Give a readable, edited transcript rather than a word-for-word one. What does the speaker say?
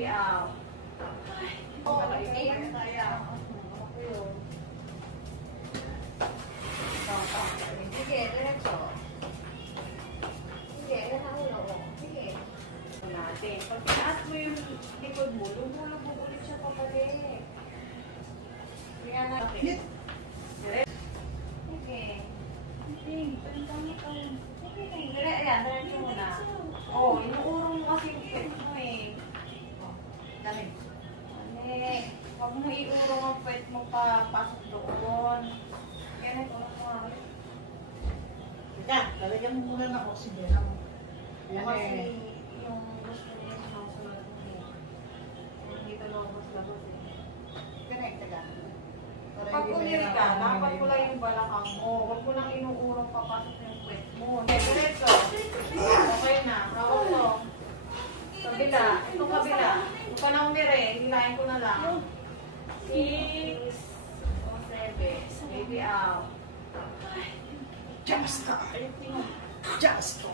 Baby out. Oo, kaya. Sige, diretso. Sige, yan ang ulo ko. Sige. Natin. Pag tinaas mo yung likod mo, lumulubog ulit siya papalik. Sige na. Diretso. Sige. Sige, ayan, diretso mo na. Oo, inuurong mo kasi yung pwet mo eh. Dami. Balik. Huwag mo iurong ang pwet mo pa pasok doon. Yan ay urong mo. Teka, lalagyan mo muna ng oxygen. Kasi yung gusto niya sa kasunod mo. Dito lobos-labos eh. Correct, teka. Pag umiri ka, dapat mo lang yung balakang mo. Huwag mo lang inuurong papasok yung pwet mo. Diretso. Okay na. Hawak mo. Kabila. Itong kabila. Huwag ka na umiri. Hilahin ko na lang. 6 o 7. Baby out. Just, just.